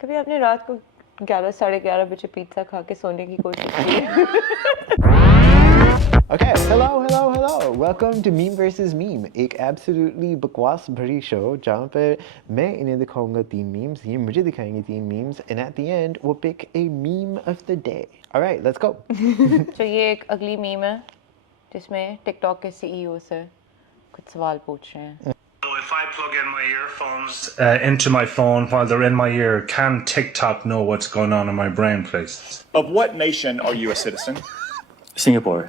कभी आपने रात को 11 साढ़े 11 बजे पिज़्ज़ा खा के सोने की कोशिश की? Okay, hello. Welcome to Meme versus Meme, एक absolutely बकवास भरी शो जहाँ पर मैं इन्हें दिखाऊंगा 3 memes, ये मुझे दिखाएंगे 3 memes, and at the end we'll pick a meme of the day. All right, let's go. तो ये एक अगली मीम है जिसमें टिकटॉक के सीईओ से कुछ सवाल पूछ रहे हैं. So if I plug in my earphones into my phone while they're in my ear, can TikTok know what's going on in my brain, please? Of what nation are you a citizen? Singapore.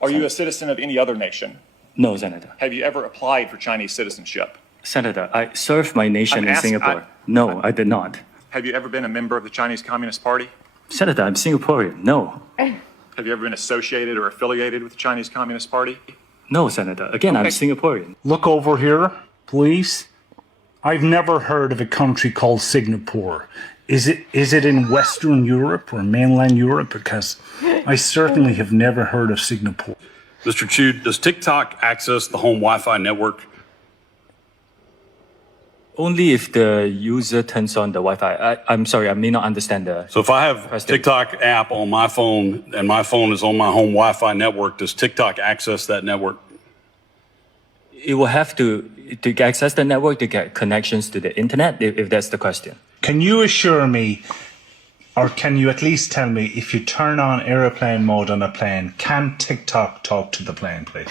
Are you a citizen of any other nation? No, Senator. Have you ever applied for Chinese citizenship? Senator, I served my nation I'm in asking- Singapore. No, I did not. Have you ever been a member of the Chinese Communist Party? Senator, I'm Singaporean. No. Have you ever been associated or affiliated with the Chinese Communist Party? No, Senator. Again, I'm Singaporean. Look over here, please. I've never heard of a country called Singapore. Is it in Western Europe or mainland Europe? Because I certainly have never heard of Singapore. Mr. Chu, does TikTok access the home Wi-Fi network? Only if the user turns on the Wi-Fi. I'm sorry, I may not understand the... So if I have Question. TikTok app on my phone and my phone is on my home Wi-Fi network, does TikTok access that network? It will have to access the network to get connections to the internet, if that's the question. Can you assure me, or can you at least tell me, if you turn on airplane mode on a plane, can TikTok talk to the plane, please?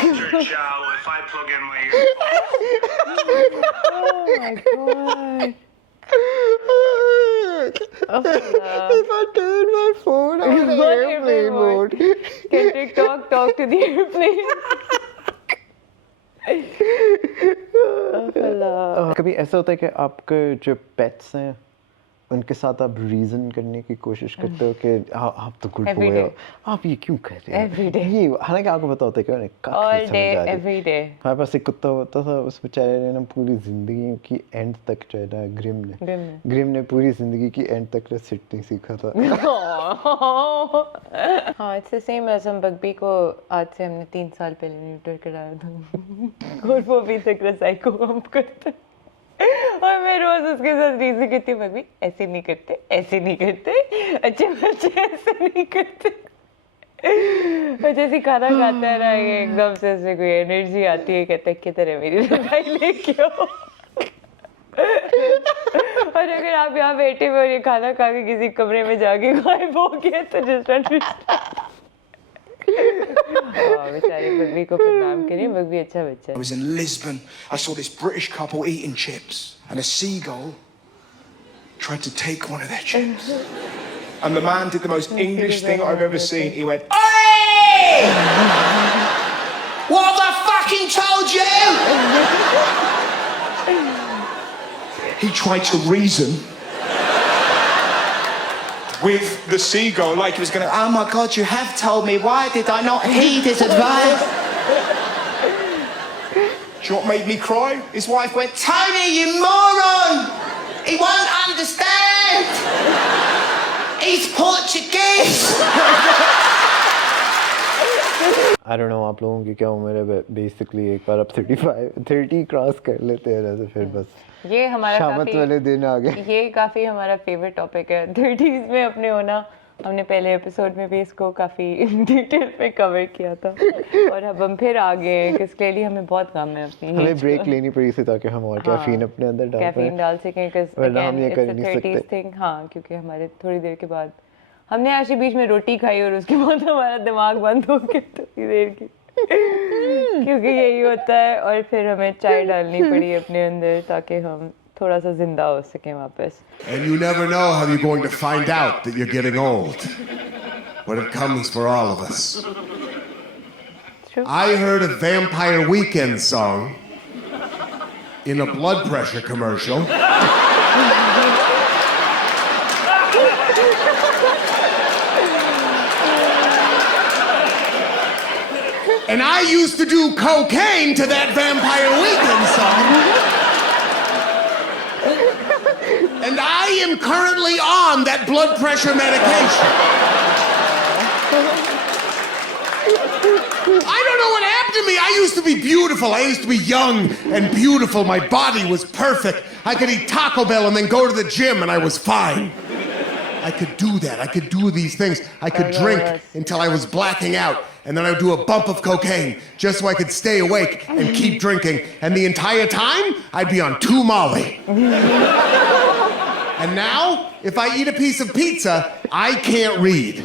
Mr. Chow, if I plug in my Oh my god. If I turn my phone on airplane mode. Can TikTok talk to the airplane? कभी ऐसा होता है कि आपके जो पेट्स हैं उनके साथ आप रीजन करने की कोशिश करते हो कि आप तो गुड Every बॉय हो, day. आप ये क्यों कर रहे हैं? Every day. ये हालांकि आपको पता होता है कि उन्हें कख नहीं All समझ day, आ रही. every day. हमारे पास एक कुत्ता होता था, उस बेचारे ने ना पूरी जिंदगी की एंड तक जो है ना ग्रिम ने पूरी जिंदगी की एंड तक सिट नहीं सीखा था. हाँ, it's the same as हम बग्बी को आज से हमने 3 साल पहले न्यूटर कराया था और वो भी तक साइको हम करते और मैं रोज उसके साथ रीजन करती हूँ, बग्बी ऐसे नहीं करते अच्छे बच्चे ऐसे नहीं करते. और जैसे खाना खाता है ना, ये एकदम से उसमें कोई एनर्जी आती है, कहता है किधर है मेरी दवाई लेके आओ. और अगर आप यहाँ बैठे हुए और ये खाना खा के किसी कमरे में जाके गायब हो गए तो जस्ट अंडरस्टैंड. बेचारी बग्बी को प्रणाम करिए, बग्बी अच्छा बच्चा I है. was in Lisbon. I saw this British couple eating chips, and a seagull tried to take one of their chips. And the man did the most English thing I've ever seen. He went, "Oi! What have I fucking told you?" He tried to reason with the seagull like he was going to, "Oh my God, you have told me. Why did I not heed his advice?" Do you know what made me cry? His wife went, "Tony, you moron! He won't understand! He's Portuguese!" I don't know आप लोगों की क्या उम्र है, बेसिकली एक बार आप 30 क्रॉस कर लेते हैं ना तो फिर बस ये हमारा शामत वाले दिन आ गए. ये काफ़ी हमारा फेवरेट टॉपिक है 30s में अपने होना. हमने पहले एपिसोड में भी इसको काफ़ी डिटेल में कवर किया था और अब हम फिर आ गए हैं, इसके लिए हमें बहुत काम है अपनी. हमें ब्रेक लेनी पड़ी थी ताकि हम और कैफीन अपने अंदर डाल पाएं. कैफीन डाल सकें, वरना हम ये कर नहीं सकते. थिंग. हाँ, क्योंकि हमारे थोड़ी देर के बाद हमने ऐसे बीच में रोटी खाई और उसके बाद हमारा दिमाग बंद हो गया थोड़ी देर की क्योंकि यही होता है. और फिर हमें चाय डालनी पड़ी अपने अंदर ताकि हम थोड़ा सा जिंदा हो सकें वापस. And you never know how you're going to find out that you're getting old. But it comes for all of us. True. I heard a Vampire Weekend song in a blood pressure commercial. And I used to do cocaine to that Vampire Weekend song. And I am currently on that blood pressure medication. I don't know what happened to me. I used to be beautiful. I used to be young and beautiful. My body was perfect. I could eat Taco Bell and then go to the gym and I was fine. I could do that. I could do these things. I could drink until I was blacking out. And then I would do a bump of cocaine just so I could stay awake and keep drinking. And the entire time, I'd be on 2 Molly. And now, if I eat a piece of pizza, I can't read.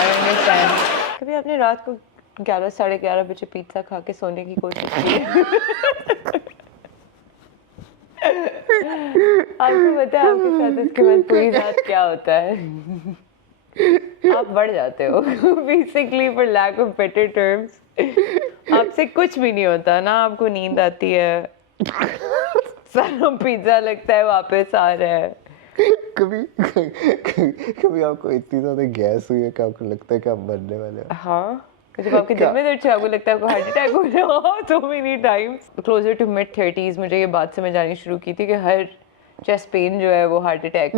I understand. कभी आपने रात को 11 साढ़े 11 बजे पिज्जा खा के सोने की कोशिश की है? आपको पता है आपके साथ इसके बाद पूरी रात क्या होता है? आप बढ़ जाते हो basically for lack of better terms. आपसे कुछ भी नहीं होता ना, आपको नींद आती है, सारा पिज्जा लगता है वापस आ रहा है। कभी आपको इतनी ज़्यादा गैस हुई है कि आपको लगता है कि आप मरने वाले हो? हाँ, जब आपके दिल में दर्द आपको लगता है आपको हार्ट अटैक हो रहा है। so many times closer to mid 30s मुझे ये बात समझ आनी शुरू की थी कि हर चेस्ट पेन जो है वो हार्ट अटैक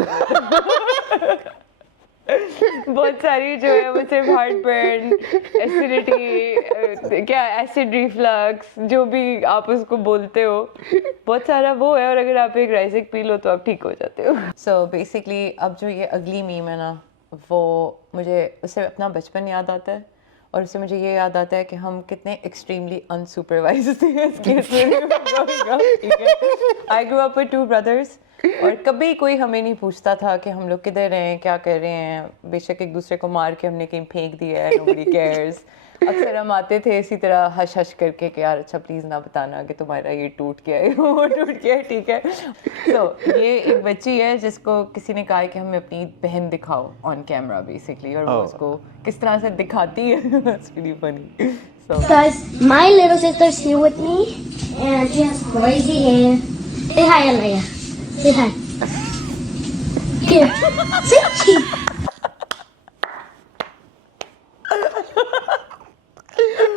बहुत सारी जो है वो सिर्फ हार्ट बर्न, एसिडिटी, क्या एसिड रिफ्लक्स, जो भी आप उसको बोलते हो, बहुत सारा वो है। और अगर आप एक राइसिक पी लो तो आप ठीक हो जाते हो। सो बेसिकली अब जो ये अगली मीम है ना, वो मुझे उससे अपना बचपन याद आता है और उससे मुझे ये याद आता है कि हम कितने एक्सट्रीमली अनसुपरवाइज्ड थे इस केस में। आई ग्रो अप विद 2 ब्रदर्स और कभी कोई हमें नहीं पूछता था कि हम लोग किधर हैं, क्या कर रहे हैं। बेशक एक दूसरे को मार के हमने कहीं फेंक दिया है, nobody cares। अक्सर हम आते थे इसी तरह हश हश करके कि यार अच्छा प्लीज़ ना बताना कि तुम्हारा ये टूट गया है, वो टूट गया है, ठीक है। तो ये एक बच्ची है जिसको किसी ने कहा है कि हमें अपनी बहन दिखाओ ऑन कैमरा बेसिकली, और वो उसको किस तरह से दिखाती है। That's really funny. So Guys, my little sister's here with me, and she has crazy hair. Say hi, Alaya. Say hi. Here. Say cheese.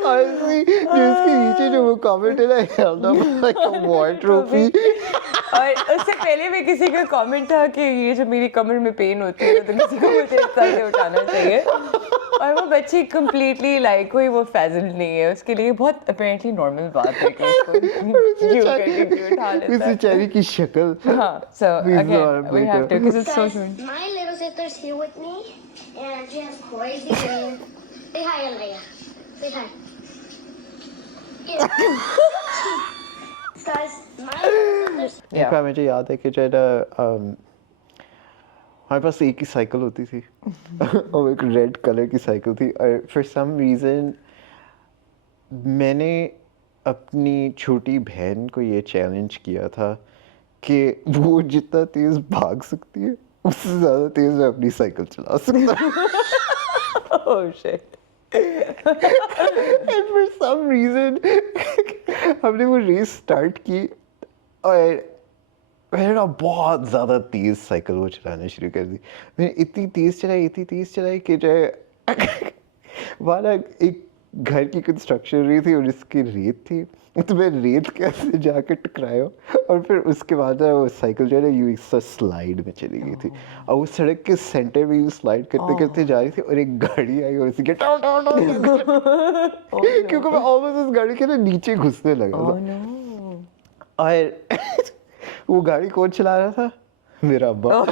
Honestly, जो इसके नीचे जो वो कमेंट है ना, held up like a war trophy. और उससे पहले भी किसी का कमेंट था कि ये जो मेरी कमर में पेन होती है तो किसी को मुझे इस तरह से उठाना चाहिए। और वो बच्ची कम्प्लीटली लाइक कोई वो फैजल नहीं है, उसके लिए बहुत अपेरेंटली नॉर्मल बात है कि उसको क्यों करके क्यों उठा लेता है। उस बेचारी की शक्ल। हाँ, so again we have to because it's so Guys, my little sister's here with me, and she has crazy hair. Say hi, Alaya. Say hi. Here. Guys, my little sister's एक बार मुझे याद है कि जो है ना हमारे पास एक ही साइकिल होती थी और एक रेड कलर की साइकिल थी, और फॉर सम रीज़न मैंने अपनी छोटी बहन को ये चैलेंज किया था कि वो जितना तेज़ भाग सकती है उससे ज़्यादा तेज़ मैं अपनी साइकिल चला सकता हूँ। oh shit And for some reason हमने वो रेस स्टार्ट की और मैंने ना बहुत ज़्यादा तेज़ साइकिल वो चलाना शुरू कर दी। मैंने इतनी तेज़ चलाई कि जो है वहाँ ना एक घर की कंस्ट्रक्शन रही थी और इसकी रेत थी, तो मैं रेत के अंदर जाकर टकराया और फिर उसके बाद वो साइकिल जो है ना यूँ इस स्लाइड में चली गई थी और वो सड़क के सेंटर में यूँ स्लाइड करते करते जा रही थी और एक गाड़ी आई और उसके क्योंकि मैं ऑलमोस्ट उस गाड़ी के ना नीचे घुसने लगा था। और वो गाड़ी कौन चला रहा था? मेरा अब्बा। तो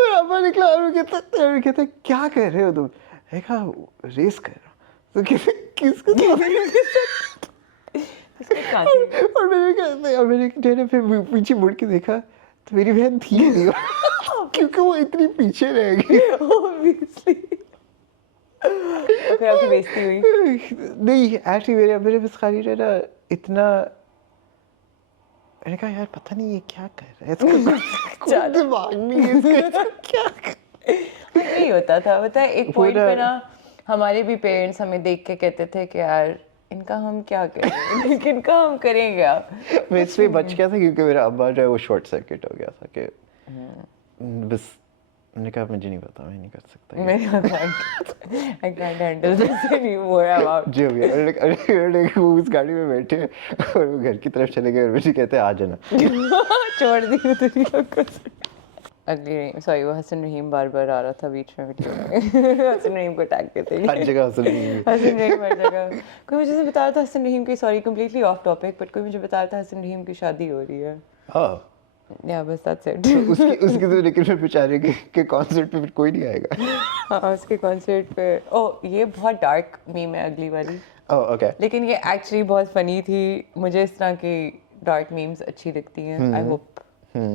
मेरा अब्बा निकला और वो कहता क्या कर रहे हो तुम? मैं कहा रेस कर रहा हूँ। तो कहते किसके साथ? और मैंने जो है ना फिर पीछे मुड़ के देखा तो मेरी बहन थी नहीं क्योंकि वो इतनी पीछे रह गई। Obviously. फिर आपकी बेइज्जती हुई? नहीं, एक्चुअली मेरे बस खाली जो है ना इतना, मैंने कहा यार पता नहीं ये क्या कर रहा है, इसका कोई दिमाग नहीं है इसका, क्या नहीं होता था। पता है एक पॉइंट पे ना हमारे भी पेरेंट्स हमें देख के कहते थे कि यार इनका हम क्या करें, लेकिन इनका हम करेंगे। मैं इसलिए बच गया था क्योंकि मेरा अब्बा जो है वो शॉर्ट सर्किट हो गया था कि बस मैंने कहा मुझे नहीं पता, मैं नहीं कर सकता। I can't handle this anymore about। जी भैया, वो उस गाड़ी में बैठे और वो घर की तरफ चले गए और मुझे कहते आ जाना। छोड़ दी दुनिया को। अगली रहीम सॉरी वो हसन रहीम बार बार आ रहा था बीच में वीडियो में हसन रहीम को टैग करते थे हर जगह हसन रहीम हसन रहीम हर जगह कोई मुझे से बता रहा था हसन रहीम की sorry completely of topic but कोई मुझे बता रहा था हसन रहीम की शादी हो रही है या बस दैट्स इट उसकी तो लेकिन फिर बेचारे के कॉन्सर्ट पे फिर कोई नहीं आएगा हाँ उसके कॉन्सर्ट पे ये बहुत डार्क मीम है अगली वाली ओके लेकिन ये एक्चुअली बहुत फनी थी मुझे इस तरह की डार्क मीम्स अच्छी लगती हैं आई होप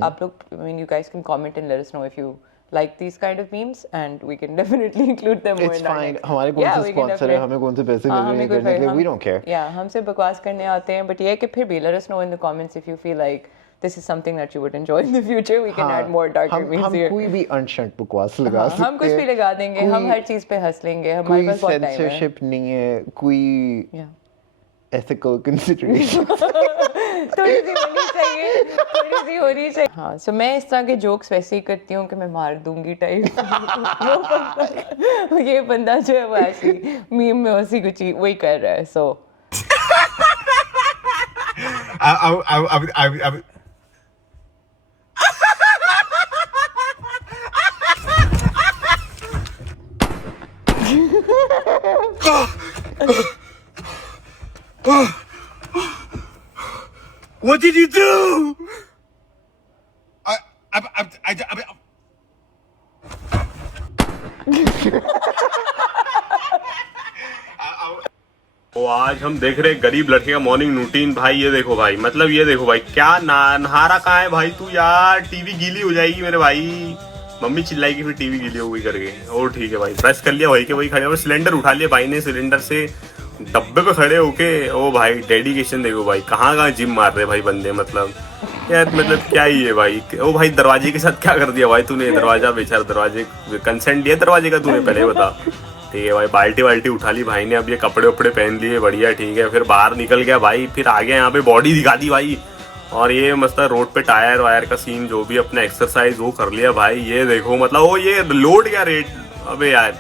आप लोग I mean you guys can comment and let us know if you like these kind of memes and we can definitely include them more It's in our fine. next- हमारे कौन से स्पॉन्सर है हमें कौन से पैसे मिल रहे हैं करने के लिए we don't care. Yeah, हमसे बकवास करने आते हैं but ये है कि फिर भी let us know in the comments if you feel like this is something that you would enjoy in the future. We can add more darker memes हम here. कोई भी अनशंट बकवास लगा सकते हैं हम कुछ भी लगा देंगे हम हर चीज पे हंस लेंगे हमारे कोई पास बहुत टाइम है सेंसरशिप नहीं है कोई Yeah. ethical consideration थोड़ी सी होनी चाहिए हाँ सो मैं इस तरह के जोक्स वैसे ही करती हूँ कि मैं मार दूंगी टाइप ये बंदा जो है वो ऐसी मीम में वैसी कुछ वही कर रहा है सो What did you do? वो आज हम देख रहे गरीब लड़के का मॉर्निंग रूटीन भाई ये देखो भाई मतलब ये देखो भाई क्या नहारा कहाँ है भाई तू यार टीवी गीली हो जाएगी मेरे भाई मम्मी चिल्लाएगी फिर टीवी गीली हो गई करके और ठीक है भाई ब्रश कर लिया वही के वही खड़े सिलेंडर उठा लिया भाई ने सिलेंडर से डब्बे पे खड़े होके ओ भाई डेडिकेशन देखो भाई कहाँ जिम मार रहे भाई बंदे मतलब यार मतलब क्या ही है भाई ओ भाई दरवाजे के साथ क्या कर दिया भाई तूने दरवाजा बेचारा दरवाजे कंसेंट लिया दरवाजे का तूने पहले बता ठीक है भाई बाल्टी वाल्टी उठा ली भाई ने अब ये कपड़े वपड़े पहन लिए बढ़िया ठीक है फिर बाहर निकल गया भाई फिर आगे यहाँ पे बॉडी दिखा दी भाई और ये मतलब रोड पे टायर वायर का सीन जो भी अपना एक्सरसाइज वो कर लिया भाई ये देखो मतलब वो ये लोड क्या रेट अबे यार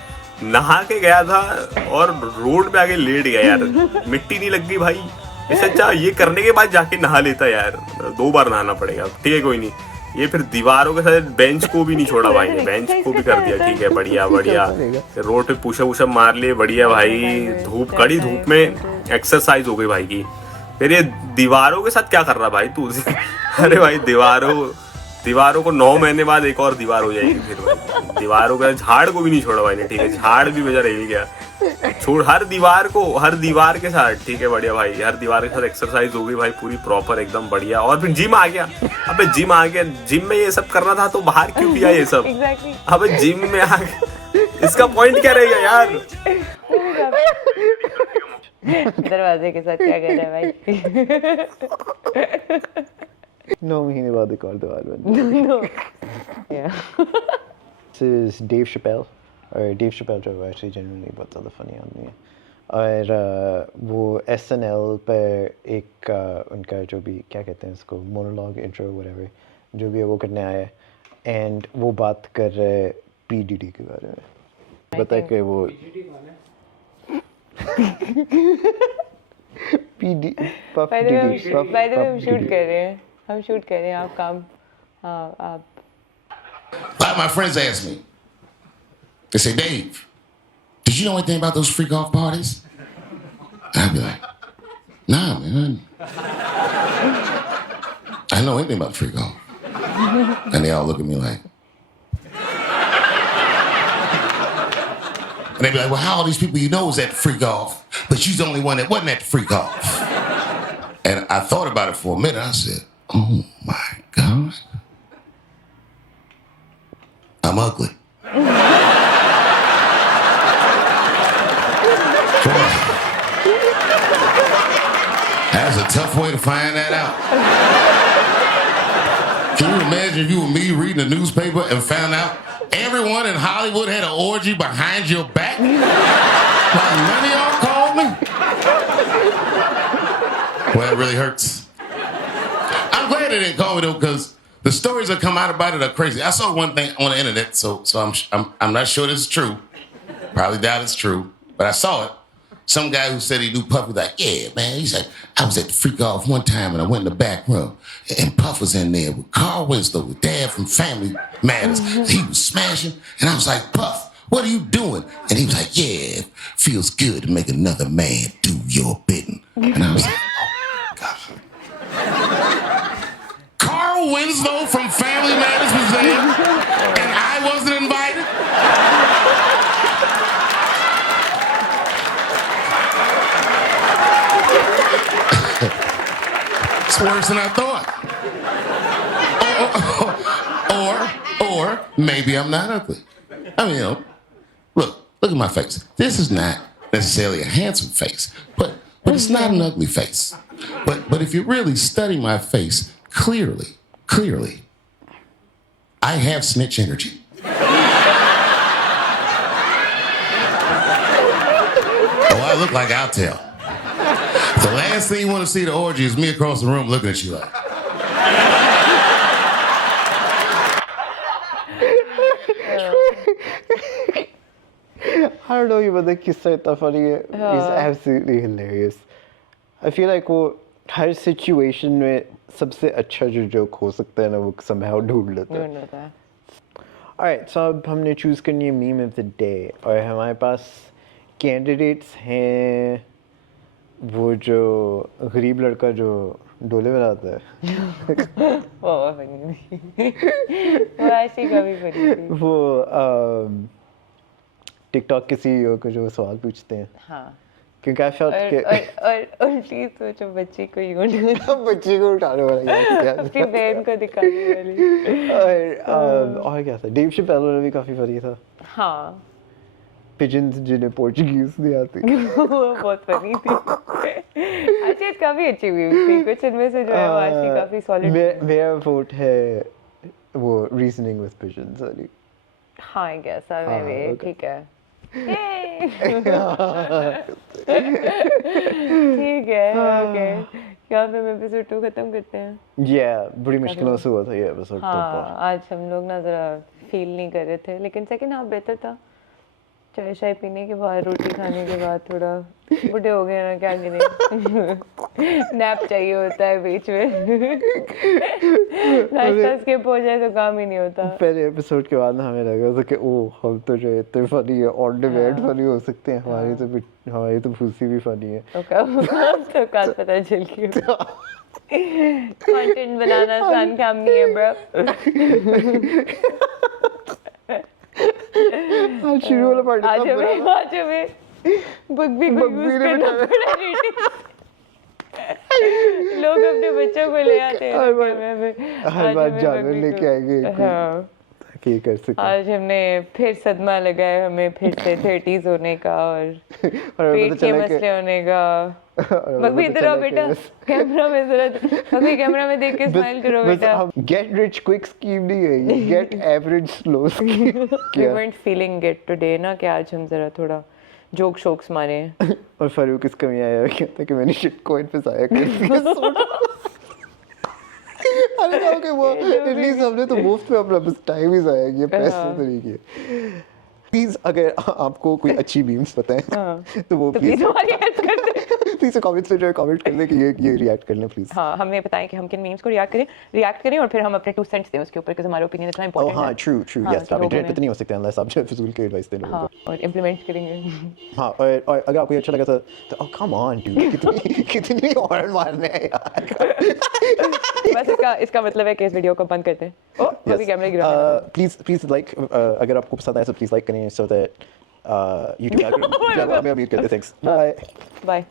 नहा के गया था और रोड पे आके लेट गया यार मिट्टी नहीं लग गई भाई इससे अच्छा ये करने के बाद जाके नहा लेता यार 2 बार नहाना पड़ेगा ठीक है कोई नहीं ये फिर दीवारों के साथ बेंच को भी नहीं छोड़ा भाई ने बेंच को भी कर दिया ठीक है बढ़िया बढ़िया रोड पे पुशअप उशअप मार लिए बढ़िया भाई धूप कड़ी धूप में एक्सरसाइज हो गई भाई की फिर ये दीवारों के साथ क्या कर रहा भाई तू अरे भाई दीवारों को 9 महीने बाद एक और दीवार हो जाएगी फिर भाई दीवारों का झाड़ को भी नहीं छोड़ा भाई ने ठीक है झाड़ भी बेचारा हिल गया छोड़ हर दीवार के साथ ठीक है बढ़िया भाई हर दीवार के साथ एक्सरसाइज हो गई भाई पूरी प्रॉपर एकदम बढ़िया और फिर जिम आ गया अबे जिम में ये सब करना था तो बाहर क्यों किया ये सब अबे जिम में आ गया इसका पॉइंट क्या रहेगा यार दरवाजे के साथ क्या कर रहा है भाई 9 महीने बाद एक और दीवार बन This is Dave Chappelle और Dave Chappelle जो actually genuinely बहुत ज़्यादा funny आदमी है और वो SNL पर एक उनका जो भी क्या कहते हैं उसको monologue intro whatever जो भी है वो करने आया है and वो बात कर रहे हैं P Diddy के बारे में बता कि वो Puff Diddy by the way हम शूट कर रहे हैं आप काम हाँ आप A lot of my friends ask me, they say, Dave, did you know anything about those freak off parties? And I'd be like, nah, man. I don't know anything about freak off. And they all look at me like, and they be like, well, how all these people you know is at freak off, but she's the only one that wasn't at freak off. And I thought about it for a minute. I said, oh my God. I'm ugly. That's a tough way to find that out. Can you imagine if you were me reading the newspaper and found out everyone in Hollywood had an orgy behind your back? Like none of y'all called me? Well, it really hurts. I'm glad they didn't call me though, because the stories that come out about it are crazy. I saw one thing on the internet, so I'm not sure this is true. Probably doubt it's true, but I saw it. Some guy who said he knew Puff was like, yeah, man. He's like, I was at the freak off one time and I went in the back room and Puff was in there with Carl Winslow, with Dad from Family Matters. He was smashing and I was like, Puff, what are you doing? And he was like, yeah, it feels good to make another man do your bidding. And I was like, oh, God. Carl Winslow from Family Matters was there and I wasn't invited? It's worse than I thought. Or maybe I'm not ugly. I mean, you know, look at my face. This is not necessarily a handsome face, but it's not an ugly face. But if you really study my face clearly, I have snitch energy. Oh, I look like I'll tell. The last thing you want to see the orgy is me across the room looking at you like. I don't know, ये बंदा किस तरह इतना funny है. He's absolutely hilarious. I feel like वो हर situation में सबसे अच्छा जो joke हो सकता है ना वो somehow ढूंढ लेता है. Alright, so अब हमने choose करनी है meme of the day और हमारे पास candidates हैं वो जो गरीब लड़का जो डोले में आता है. वो ऐसी कभी funny थी. वो टिकटॉक के CEO को जो सवाल पूछते हैं. हाँ. क्योंकि I felt कि और प्लीज सोचो बच्ची को यूं बच्ची को उठाने वाला क्या अपनी बहन को दिखाने वाली. और क्या था, डेव शपेल वाला भी काफी फनी था. हाँ. पिजन्स जिन्हें पोर्चुगीज नहीं आती. वो बहुत फनी थी. अच्छी काफी अच्छी हुई थी. कुछ इनमें से जो है वो अच्छी काफी सॉलिड. मेरा वोट है वो रीजनिंग विद पिजन्स वाली. हाँ I guess maybe ठीक है. ठीक है. ओके. क्या हम एपिसोड 2 खत्म करते हैं? बड़ी मुश्किलों से हुआ था ये एपिसोड 2. आज हम लोग ना जरा फील नहीं कर रहे थे लेकिन सेकंड हाफ बेहतर था. चाय पीने के बाद रोटी खाने के बाद थोड़ा बुढ़े हो गए ना क्या करें. नैप चाहिए होता है बीच में. नाश्ता स्किप हो जाए तो काम ही नहीं होता. पहले एपिसोड के बाद ना हमें लगा था कि ओह हम तो जो इतने फनी है ऑन डिमांड फनी हो सकते हैं. हमारी तो भूसी भी फनी है. तो कब पता चल गया. कंटेंट बनाना आसान काम नहीं है ब्रो. शुरू वाला पार्ट आज हमें बग्बी को यूज करना पड़ा रेटिंग. लोग अपने बच्चों को ले आते हैं हर बार जानवर लेके आएंगे. हाँ ये कर सकते. आज हमने फिर सदमा लगाया हमें फिर से 30s होने का और पेट के मसले होने का. बग्बी इधर आओ बेटा. कैमरा में जरा बग्बी कैमरा में देख के स्माइल करो बेटा. गेट रिच क्विक स्कीम नहीं है ये. Get average slow scheme. We weren't feeling it today ना कि आज हम जरा थोड़ा जोक शोक्स मारे हैं. और फारूक इसका में आया कहता कि मैंने शिट कॉइन फंसाया कर दिया. अरे ना कि वो एटलीस्ट हमने तो मुफ्त में अपना बस टाइम ही जाया किया. पैसे तो नहीं किए. प्लीज अगर आपको कोई अच्छी मीम्स पता है तो वो प्लीज प्लीज कमेंट्स में जो कमेंट कर दें कि ये रिएक्ट कर लें प्लीज. हाँ हमें बताएं कि हम किन मीम्स को रिएक्ट करें और फिर हम अपने 2 सेंट्स दें उसके ऊपर कि हमारा ओपिनियन इतना इंपॉर्टेंट है. हाँ ट्रू यस. आप इंटरनेट पे तो नहीं हो सकते अनलेस आप फिजूल के एडवाइस दें लोगों को. और इंप्लीमेंट करेंगे. हाँ और अगर आपको अच्छा लगा तो ओह कम ऑन डूड कितनी हॉरर मारने हैं यार. बस इसका मतलब है कि इस वीडियो को बंद करते हैं. ओह अभी कैमरा गिरा. प्लीज लाइक अगर आपको पसंद आया तो प्लीज लाइक करें so that YouTube algorithm. Things. Bye.